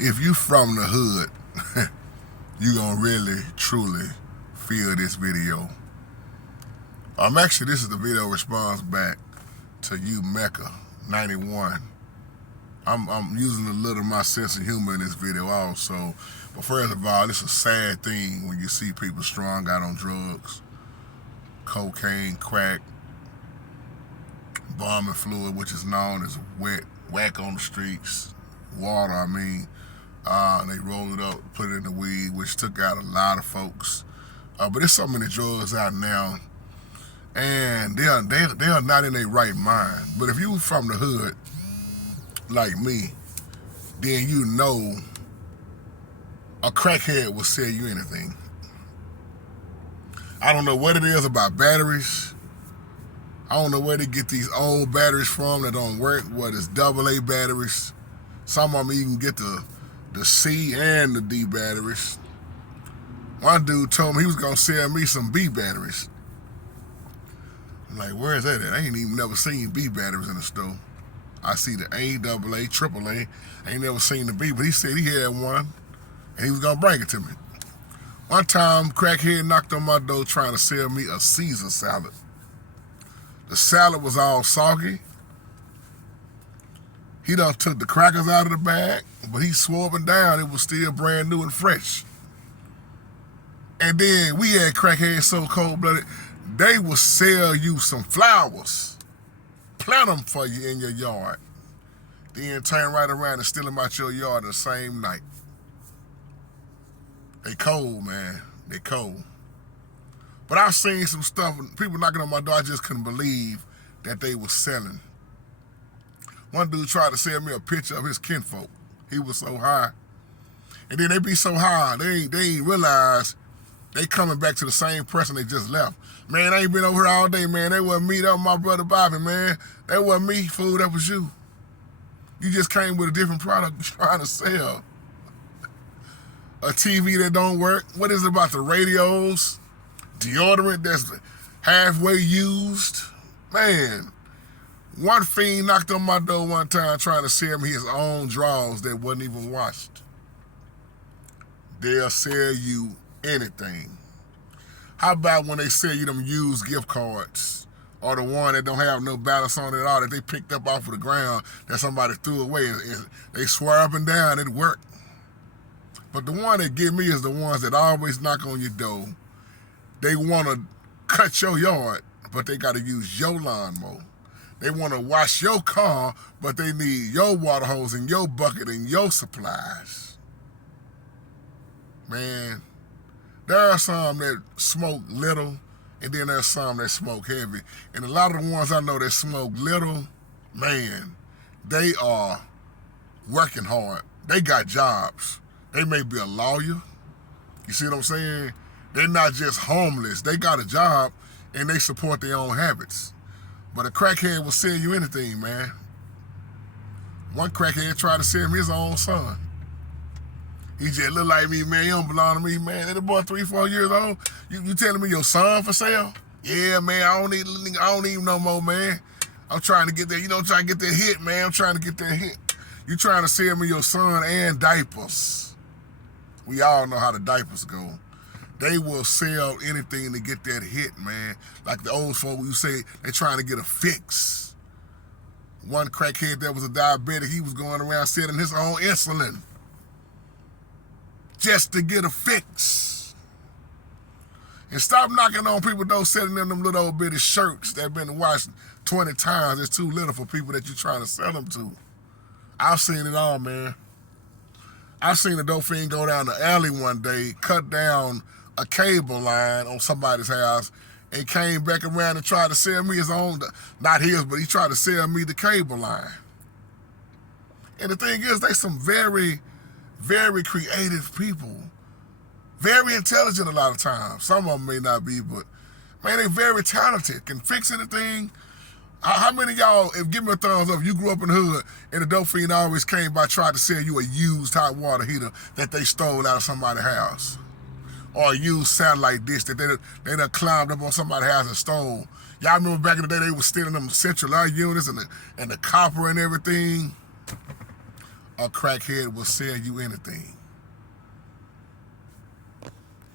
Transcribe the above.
if you from the hood, you gonna really, truly feel this video. Actually, this is the video response back to you, Mecca 91. I'm using a little of my sense of humor in this video also. But first of all, it's a sad thing when you see people strung out on drugs, cocaine, crack, bombing fluid, which is known as whack on the streets, water, I mean. They roll it up, put it in the weed, which took out a lot of folks. But there's so many drugs out now, and they are not in their right mind. But if you from the hood, like me, then you know a crackhead will sell you anything. I don't know what it is about batteries. I don't know where they get these old batteries from that don't work. What is AA batteries? Some of them you can get the C and the D batteries. One dude told me he was gonna sell me some B batteries. I'm like, where is that at? I ain't even never seen B batteries in the store. I see the A, AA, AAA. I ain't never seen the B, but he said he had one and he was gonna bring it to me. One time, crackhead knocked on my door trying to sell me a Caesar salad. The salad was all soggy. He done took the crackers out of the bag, but he swore up and down it was still brand new and fresh. And then we had crackheads so cold-blooded, they will sell you some flowers, plant them for you in your yard, then turn right around and steal them out your yard the same night. They cold, man. They cold. But I've seen some stuff, people knocking on my door, I just couldn't believe that they were selling. One dude tried to sell me a picture of his kinfolk. He was so high. And then they be so high, they ain't realize they coming back to the same person they just left. Man, I ain't been over here all day, man. They wasn't me, that was my brother Bobby, man. That wasn't me, fool, that was you. You just came with a different product trying to sell. A TV that don't work. What is it about the radios? Deodorant that's halfway used? Man, one fiend knocked on my door one time trying to sell me his own drawers that wasn't even washed. They'll sell you anything. How about when they sell you them used gift cards, or the one that don't have no balance on it at all, that they picked up off of the ground that somebody threw away, and they swear up and down it worked. But the one that get me is the ones that always knock on your door. They want to cut your yard, but they got to use your lawnmower. They want to wash your car, but they need your water hose and your bucket and your supplies. Man, there are some that smoke little, and then there's some that smoke heavy. And a lot of the ones I know that smoke little, man, they are working hard. They got jobs. They may be a lawyer. You see what I'm saying? They're not just homeless. They got a job, and they support their own habits. But a crackhead will sell you anything, man. One crackhead tried to sell me his own son. He just look like me, man. He don't belong to me, man. That boy 3, 4 years old. You telling me your son for sale? Yeah, man. I don't need him no more, man. I'm trying to get that. Trying to get that hit, man. I'm trying to get that hit. You trying to sell me your son and diapers? We all know how the diapers go. They will sell anything to get that hit, man. Like the old folk, you say they trying to get a fix. One crackhead that was a diabetic, he was going around selling his own insulin just to get a fix. And stop knocking on people, though, selling them little old bitty shirts that been washed 20 times. It's too little for people that you're trying to sell them to. I've seen it all, man. I seen a dope fiend go down the alley one day, cut down a cable line on somebody's house, and came back around and tried to sell me his own, not his, but he tried to sell me the cable line. And the thing is, they some very, very creative people. Very intelligent a lot of times. Some of them may not be, but man, they very talented, can fix anything. How many of y'all, give me a thumbs up, you grew up in the hood and the dope fiend always came by tried to sell you a used hot water heater that they stole out of somebody's house? Or a used satellite dish that they done climbed up on somebody's house and stole. Y'all remember back in the day they was stealing them central air units and the copper and everything? a crackhead will sell you anything.